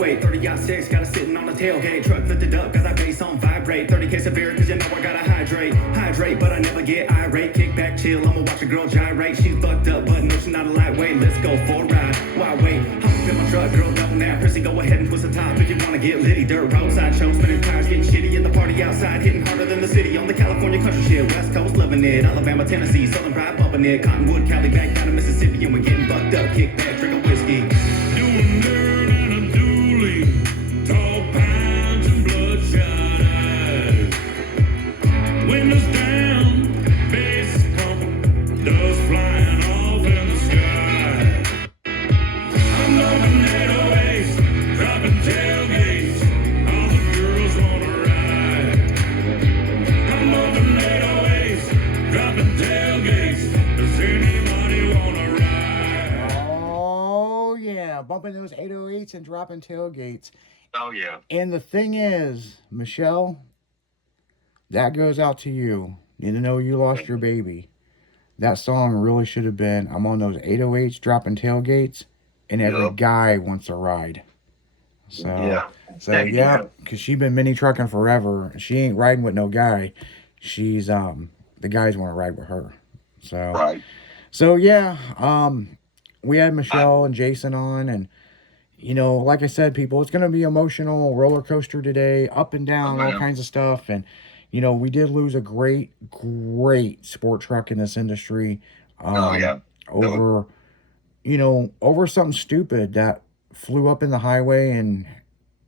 weight. 30 got 6, got it sitting on the tailgate. Truck lifted up, got that bass on vibrate. 30K severe, cause you know I gotta hydrate. Hydrate, but I never get irate. Kick back, chill, I'ma watch a girl gyrate. She's fucked up, but no, she's not a lightweight. Let's go for a ride. Why wait? Hop up in my truck, girl, don't nap. Prissy, go ahead and twist the top if you wanna get litty. Dirt roadside show, spinning tires, getting shitty. In the party outside, hitting harder than the city. On the California country shit, West Coast loving it. Alabama, Tennessee, Southern pride bumping it. Cottonwood, Cali, back down to Mississippi, and we're getting fucked up. Kick back, drink a whiskey. Doing dirt and I'm dueling. Tall pines and bloodshot eyes. Windows down, bass pumping, dust flying off in the sky. I'm open 808s, dropping tailgates. All the girls wanna ride. I'm open 808s, dropping tailgates. Does anybody wanna ride? Oh, yeah. Bumping those 808s and dropping tailgates. Oh, yeah. And the thing is, Michelle, that goes out to you. Even though you lost your baby, that song really should have been I'm on those 808s dropping tailgates, and every Yep. guy wants a ride. So, Yeah. yeah, because she's been mini trucking forever. She ain't riding with no guy. She's, the guys want to ride with her. So, Right. so yeah, we had Michelle and Jason on, and you know, like I said, people, it's going to be emotional roller coaster today, up and down, all kinds of stuff. And you know, we did lose a great sport truck in this industry. Oh, yeah. Over, you know, over something stupid that flew up in the highway and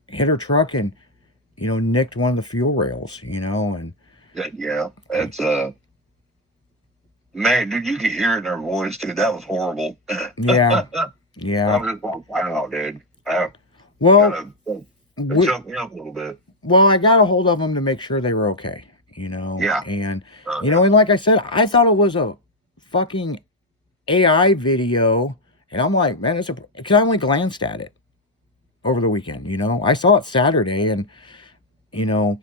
hit her truck and, you know, nicked one of the fuel rails, you know, and Yeah. It's, man, dude, you could hear it in her voice, dude. That was horrible. yeah, yeah. I'm just going to find out, dude. Well, It choked me up a little bit. well, I got a hold of them to make sure they were okay, you know. Yeah. And you know, and like I said, I thought it was a fucking AI video, and I'm like, man, because I only glanced at it over the weekend, you know. I saw it Saturday, and you know,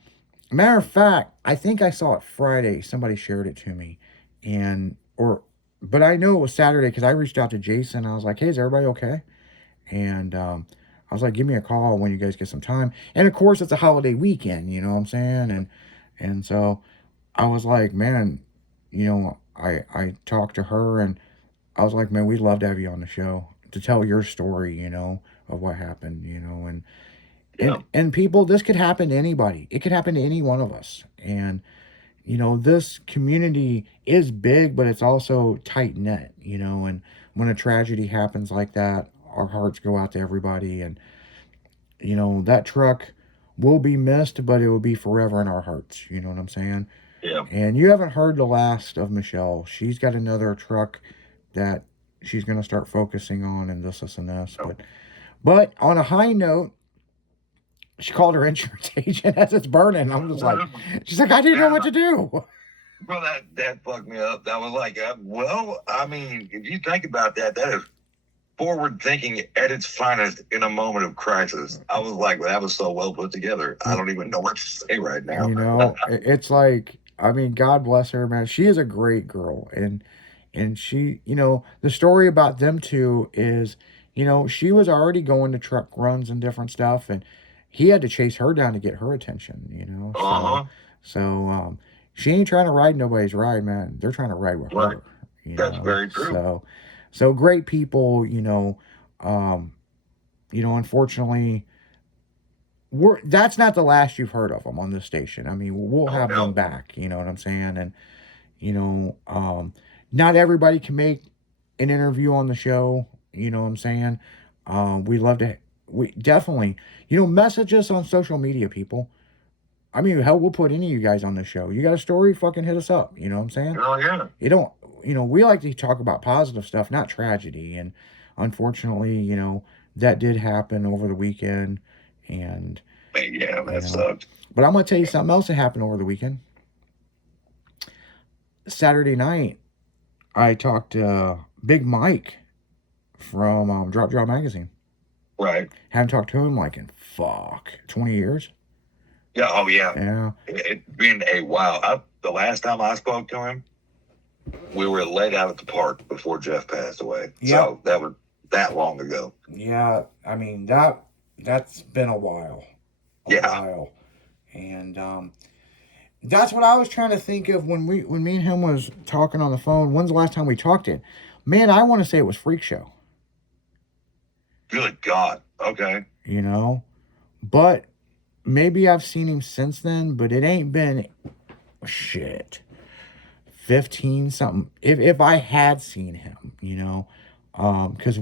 matter of fact, I think I saw it Friday. Somebody shared it to me, but I know it was Saturday because I reached out to Jason. I was like, hey, is everybody okay? And I was like, give me a call when you guys get some time. And of course, it's a holiday weekend, you know what I'm saying? And so I was like, man, you know, I talked to her and I was like, man, we'd love to have you on the show to tell your story, you know, of what happened, you know, and people, this could happen to anybody. It could happen to any one of us. And, you know, this community is big, but it's also tight knit, you know, and when a tragedy happens like that, our hearts go out to everybody. And, you know, that truck will be missed, but it will be forever in our hearts. You know what I'm saying? Yeah. And you haven't heard the last of Michelle. She's got another truck that she's going to start focusing on and this and this. But on a high note, she called her insurance agent as it's burning. I'm just like, she's like, I didn't know what to do. Well, that fucked me up. That was like, well, I mean, if you think about that, that is forward thinking at its finest in a moment of crisis. I was like, well, that was so well put together. I don't even know what to say right now. You know, it's like, I mean, God bless her, man. She is a great girl. And she, you know, the story about them two is, you know, she was already going to truck runs and different stuff, and he had to chase her down to get her attention, you know. So she ain't trying to ride nobody's ride, man. They're trying to ride with her. You That's know? very true. So great people, you know, unfortunately, that's not the last you've heard of them on this station. I mean, we'll have them back, you know what I'm saying? And, you know, not everybody can make an interview on the show, you know what I'm saying? We definitely, you know, message us on social media, people. I mean, hell, we'll put any of you guys on the show. You got a story? Fucking hit us up. You know what I'm saying? Oh, yeah. You know, we like to talk about positive stuff, not tragedy. And unfortunately, you know, that did happen over the weekend. And yeah, that sucked. But I'm going to tell you something else that happened over the weekend. Saturday night, I talked to Big Mike from Drop Magazine. Right. Haven't talked to him like in 20 years. Yeah. Oh, yeah. Yeah. It's been a while. The last time I spoke to him, we were laid out at the park before Jeff passed away. Yep. So that was that long ago. Yeah. I mean, that That's been a while. Yeah. While. And that's what I was trying to think of when me and him was talking on the phone. When's the last time we talked it? Man, I want to say it was Freak Show. Good God. Okay. You know? But maybe I've seen him since then, but it ain't been shit. 15 something. If I had seen him, you know, because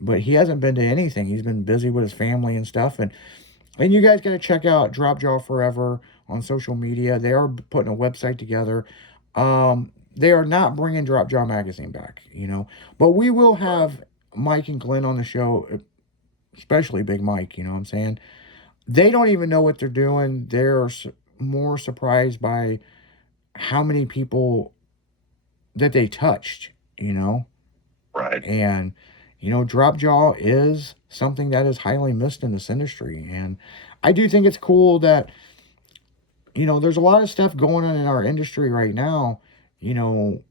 but he hasn't been to anything. He's been busy with his family and stuff. And you guys got to check out Drop Jaw Forever on social media. They are putting a website together. They are not bringing Drop Jaw Magazine back, you know, but we will have Mike and Glenn on the show, especially Big Mike, you know what I'm saying? They don't even know what they're doing. They're more surprised by how many people that they touched, you know? Right. And, you know, Drop Jaw is something that is highly missed in this industry. And I do think it's cool that, you know, there's a lot of stuff going on in our industry right now. You know,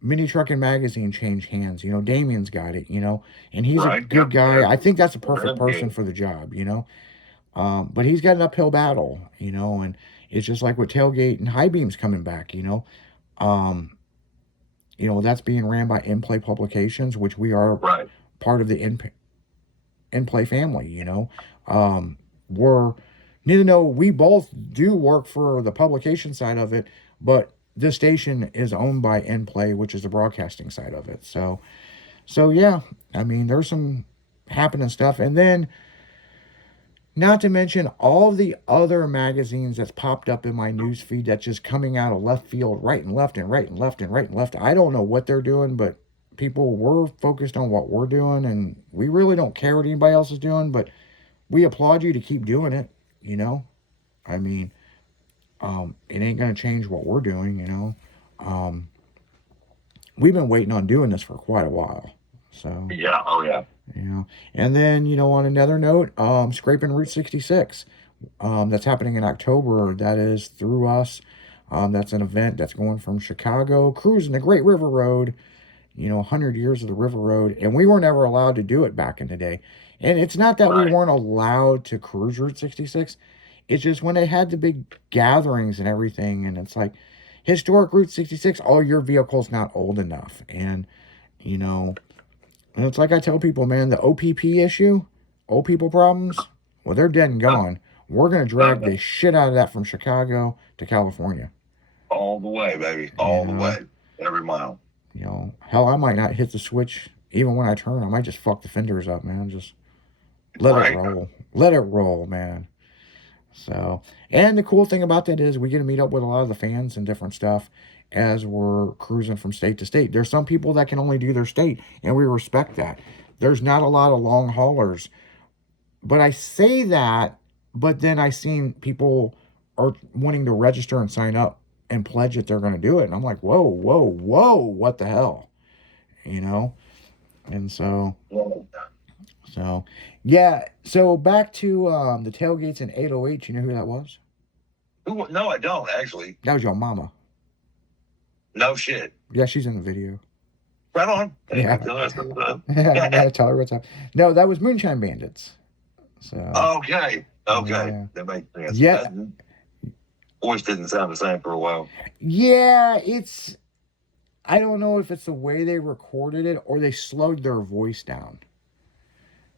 Mini Trucking Magazine changed hands. You know, Damien's got it, you know, and he's a Right, good yep, guy. yep. I think that's a perfect Good person dude. for the job, you know. But he's got an uphill battle, you know, and it's just like with Tailgate and High Beams coming back, you know. You know, that's being ran by In Play Publications, which we are Right. part of the In Play family, you know. We're neither know we both do work for the publication side of it, but this station is owned by In Play, which is the broadcasting side of it. So yeah, I mean, there's some happening stuff. And then not to mention all the other magazines that's popped up in my news feed that's just coming out of left field, right and left and right and left and right and left. I don't know what they're doing, but people were focused on what we're doing, and we really don't care what anybody else is doing, but we applaud you to keep doing it, you know? I mean, it ain't going to change what we're doing, you know? We've been waiting on doing this for quite a while. So, Yeah. Oh, yeah. you know, and then, you know, on another note, Scraping Route 66, that's happening in October. That is through us. That's an event that's going from Chicago, cruising the Great River Road, you know, 100 years of the River Road. And we were never allowed to do it back in the day. And it's not that we Right. weren't allowed to cruise Route 66. It's just when they had the big gatherings and everything, and it's like, historic Route 66, oh, your vehicle's not old enough. And, you know, and it's like I tell people, man, the OPP issue, old people problems, well, they're dead and gone. We're going to drag the shit out of that from Chicago to California. All the way, baby. All the know? way. Every mile. You know, hell, I might not hit the switch even when I turn. I might just fuck the fenders up, man. Just let Right. it roll. Let it roll, man. So, and the cool thing about that is we get to meet up with a lot of the fans and different stuff as we're cruising from state to state. There's some people that can only do their state, and we respect that. There's not a lot of long haulers. But I say that, but then I seen people are wanting to register and sign up and pledge that they're going to do it. And I'm like, whoa, whoa, whoa, what the hell? You know? And so, yeah. So back to the tailgates in 808. You know who that was? No, I don't, actually. That was your mama. No shit. Yeah, she's in the video. Right on. Yeah. Yeah. I gotta tell her what's up. No, that was Moonshine Bandits. So Okay. Okay. Yeah. That makes sense. Yeah. That voice didn't sound the same for a while. yeah, I don't know if it's the way they recorded it or they slowed their voice down.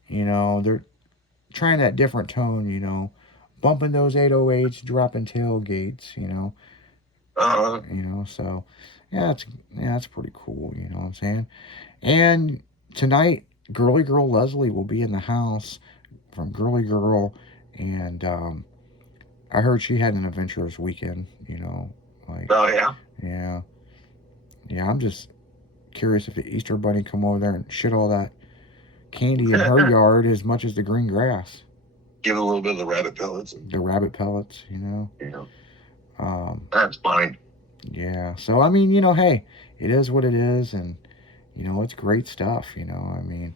You know, they're trying that different tone, you know, bumping those 808s, dropping tailgates, you know. So yeah, that's pretty cool, you know what I'm saying? And tonight, Girly Girl Leslie will be in the house from Girly Girl, and I heard she had an adventurous weekend, you know, like Oh, yeah. yeah, I'm just curious if the Easter Bunny come over there and shit all that candy in her yard as much as the green grass, Give it a little bit of the rabbit pellets. the rabbit pellets, you know. You know, That's funny. Yeah. So, I mean, you know, hey, it is what it is. And, you know, it's great stuff, you know. I mean,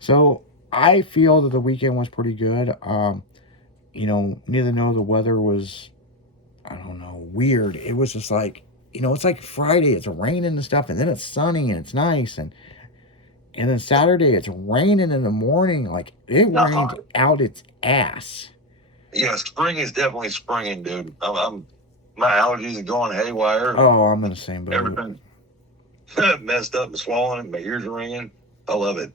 so I feel that the weekend was pretty good. You know, neither know the weather was, I don't know, weird. It was just like, you know, it's like Friday, it's raining and stuff, and then it's sunny and it's nice. And And then Saturday, it's raining in the morning. Like, it rained out its ass. Yeah, spring is definitely springing, dude. My allergies are going haywire. Oh, I'm in the same boat. Everything messed up and swollen. My ears are ringing. I love it.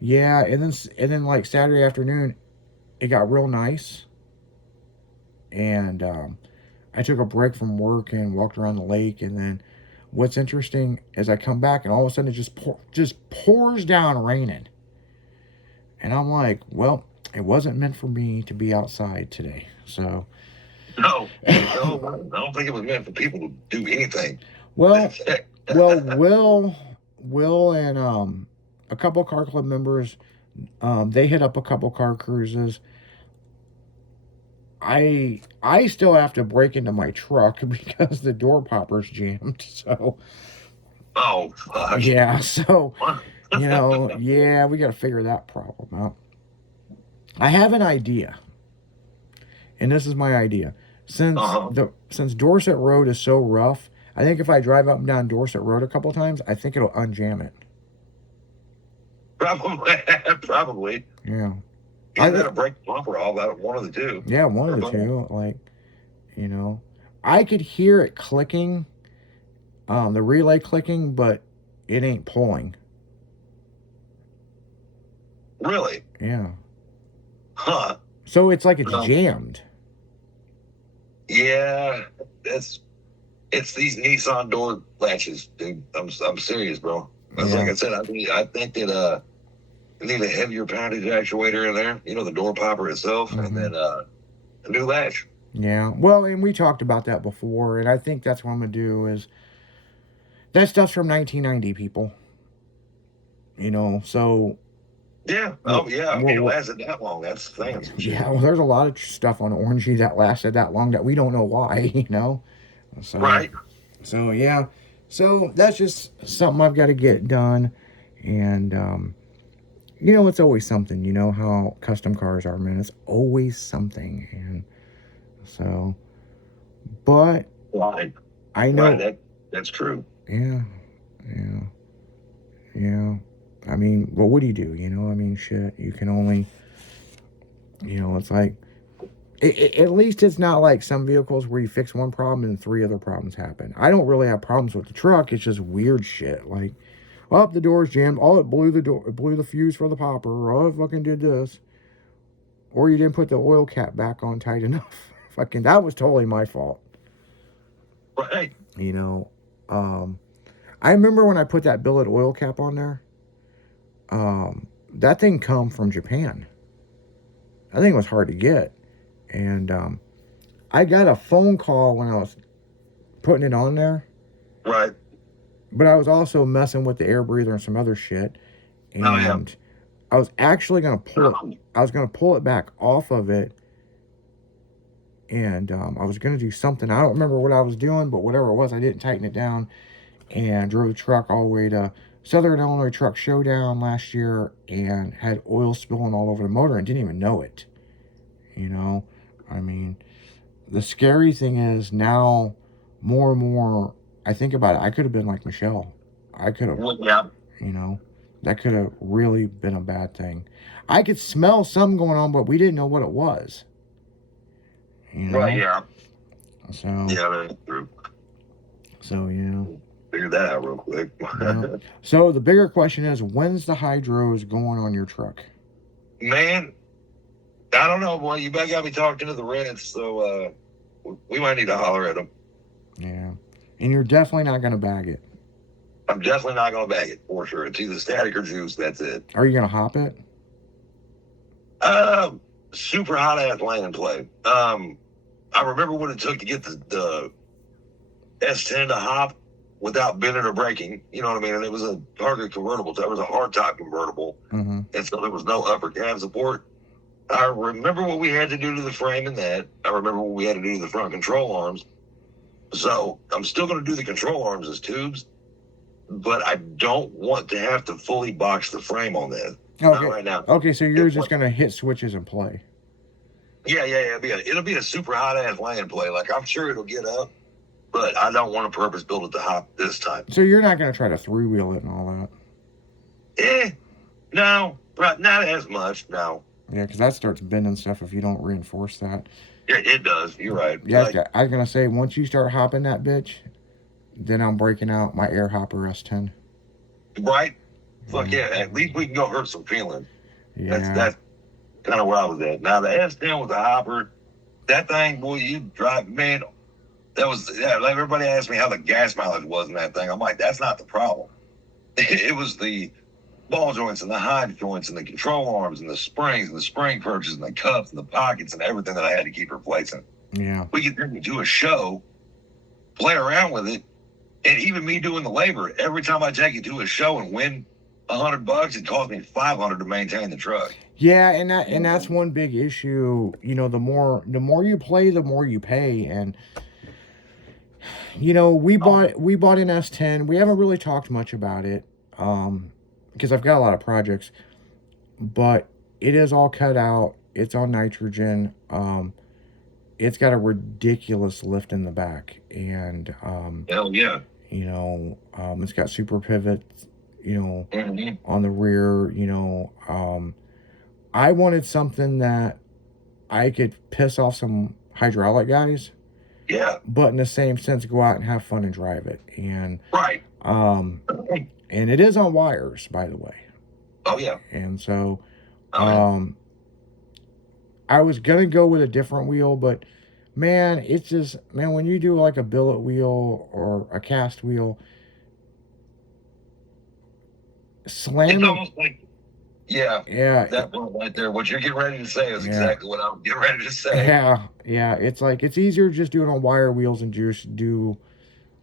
Yeah, and then like Saturday afternoon, it got real nice. And I took a break from work and walked around the lake. And then what's interesting is I come back and all of a sudden it just pours down raining. And I'm like, well, it wasn't meant for me to be outside today. So No, I don't think it was meant for people to do anything. well, Will and a couple car club members, they hit up a couple car cruises. I still have to break into my truck because the door popper's jammed. So Oh, fuck. yeah, so yeah, we got to figure that problem out. I have an idea, and this is my idea. Since Dorset Road is so rough, I think if I drive up and down Dorset Road a couple times, I think it'll unjam it. Probably. Yeah. Either that or break the bumper off. One of the two. Yeah, one of the two. Like, I could hear it clicking, the relay clicking, but it ain't pulling. Really? Yeah. Huh. So it's like it's jammed. Yeah, it's these Nissan door latches, dude. I'm serious, bro. Like I said, I think that you need a heavier poundage actuator in there. The door popper itself, and then a new latch. Yeah. Well, and we talked about that before, and I think that's what I'm gonna do. Is that stuff's from 1990, people? So. Yeah. Oh, yeah. It lasted that long. That's the thing. Yeah. Well, there's a lot of stuff on Orangey that lasted that long that we don't know why. So, right. So yeah. So that's just something I've got to get done, and it's always something. You know how custom cars are, man. It's always something, and so. But right. I know that's true. Yeah. I mean, what do you do? Shit. You can only. It's like. At least it's not like some vehicles where you fix one problem and 3 other problems happen. I don't really have problems with the truck. It's just weird shit. Like, the door's jammed. It blew the fuse for the popper. It fucking did this. Or you didn't put the oil cap back on tight enough. That was totally my fault. Right. I remember when I put that billet oil cap on there. That thing come from Japan. That thing was hard to get. And I got a phone call when I was putting it on there. Right. But I was also messing with the air breather and some other shit. And I was actually going to pull it. I was going to pull it back off of it. And I was going to do something. I don't remember what I was doing, but whatever it was, I didn't tighten it down. And drove the truck all the way to Southern Illinois Truck Showdown last year. And had oil spilling all over the motor and didn't even know it. The scary thing is now more and more I think about it, I could have been like Michelle. I could have, that could have really been a bad thing. I could smell something going on, but we didn't know what it was. Right, yeah. So. Yeah, that's true. So, yeah. Figure that out real quick. Yeah. So the bigger question is, when's the hydros going on your truck? Man, I don't know, boy. You got me talking to the Reds, so we might need to holler at them. Yeah. And you're definitely not going to bag it. I'm definitely not going to bag it, for sure. It's either static or juice. That's it. Are you going to hop it? Super hot-ass land play. I remember what it took to get the S10 to hop without bending or breaking. You know what I mean? And it was a Target convertible. It was a hardtop convertible. Mm-hmm. And so there was no upper cab support. I remember what we had to do to the frame in that. I remember what we had to do to the front control arms. So I'm still going to do the control arms as tubes, but I don't want to have to fully box the frame on that. Okay. Not right now. Okay, so you're just going to hit switches and play. Yeah. It'll be a super hot-ass land play. Like, I'm sure it'll get up, but I don't want to purpose build it to hop this time. So you're not going to try to three-wheel it and all that? No, not as much. No, Yeah, because that starts bending stuff if you don't reinforce that. it does. You're right. Yeah, Like, I was gonna say once you start hopping that bitch, then I'm breaking out my air hopper S10. right? Fuck yeah. At least we can go hurt some feelings. Yeah, That's kind of where I was at. Now the S10 with the hopper, that thing, boy, you drive, man. That was, yeah, like everybody asked me how the gas mileage was in that thing. I'm like, that's not the problem. It was the ball joints and the hide joints and the control arms and the springs and the spring perches and the cups and the pockets and everything that I had to keep replacing. yeah, We could do a show, play around with it, and even me doing the labor. Every time I take it to a show and win $100, it costs me $500 to maintain the truck. yeah, and that's one big issue. You know, the more you play, the more you pay, and you know, we bought an S10. We haven't really talked much about it, because I've got a lot of projects, but it is all cut out. It's on nitrogen. It's got a ridiculous lift in the back, and Hell yeah. you know, it's got super pivots, you know, Mhm. on the rear. You know, I wanted something that I could piss off some hydraulic guys, Yeah. but in the same sense, go out and have fun and drive it. And Right. and it is on wires, by the way. Oh yeah. And so, Oh, yeah. I was gonna go with a different wheel, but man, it's just, man, when you do like a billet wheel or a cast wheel, It's slamming, almost like, yeah, yeah, that one right there. What you're getting ready to say is Yeah. exactly what I'm getting ready to say. yeah, it's like it's easier just doing on wire wheels and just do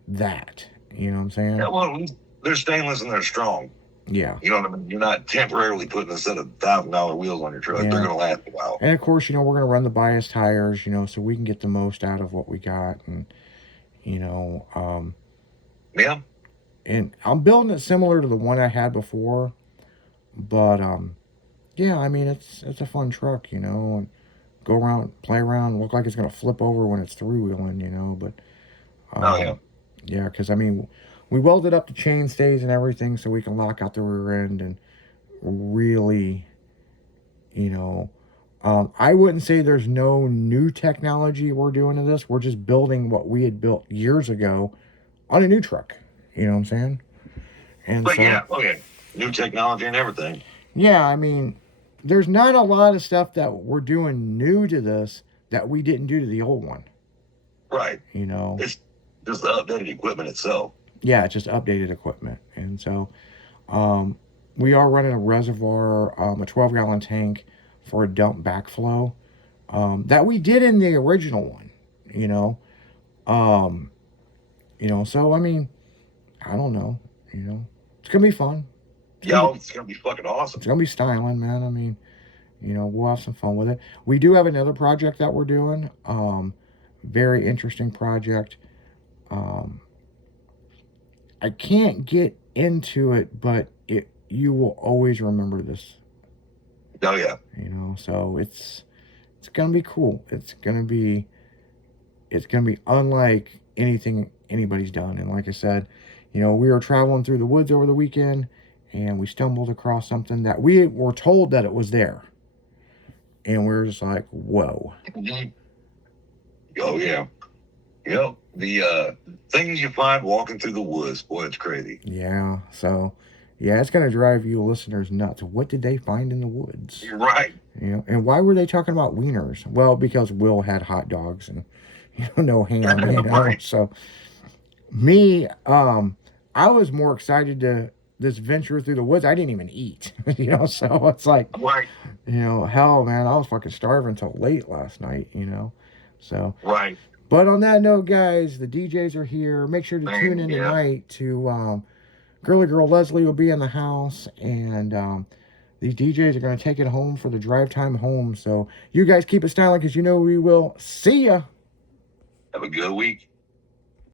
that. You know what I'm saying? Yeah, well, they're stainless and they're strong. Yeah. You know what I mean? You're not temporarily putting a set of $1,000 wheels on your truck. Yeah. They're going to last a while. And of course, you know, we're gonna run the bias tires, you know, so we can get the most out of what we got, and you know, Yeah. and I'm building it similar to the one I had before, but yeah, I mean, it's a fun truck, you know, and go around, play around, look like it's gonna flip over when it's through wheeling, you know, but Oh yeah. yeah, because I mean, we welded up the chain stays and everything so we can lock out the rear end and really, you know, I wouldn't say there's no new technology we're doing to this. We're just building what we had built years ago on a new truck. You know what I'm saying? And But so, yeah, okay. New technology and everything. yeah, I mean, there's not a lot of stuff that we're doing new to this that we didn't do to the old one. Right. You know? It's just the updated equipment itself. Yeah, it's just updated equipment. And so we are running a reservoir, a 12-gallon tank for a dump backflow that we did in the original one, you know. You know, so I mean, I don't know, you know. It's going to be fun. Yeah, it's going to be fucking awesome. It's going to be styling, man. I mean, you know, we'll have some fun with it. We do have another project that we're doing. Very interesting project. I can't get into it, but you will always remember this, Oh yeah. you know. So it's gonna be cool. It's gonna be unlike anything anybody's done. And like I said, you know, we were traveling through the woods over the weekend, and we stumbled across something that we were told that it was there, and we were just like, whoa. Mhm. Oh yeah. Yep. The things you find walking through the woods, boy, it's crazy. Yeah. So yeah, it's gonna drive you listeners nuts. What did they find in the woods? You're right. You know, and why were they talking about wieners? Well, because Will had hot dogs and, you know, no ham, you know. Right. So me, I was more excited to this venture through the woods. I didn't even eat, you know. So it's like, Right. you know, hell, man, I was fucking starving until late last night, you know. So, Right. but on that note, guys, the DJs are here. Make sure to tune in Yeah. tonight to Girly Girl Leslie will be in the house, and these DJs are going to take it home for the drive time home. So you guys keep it styling, because you know we will. See ya. Have a good week.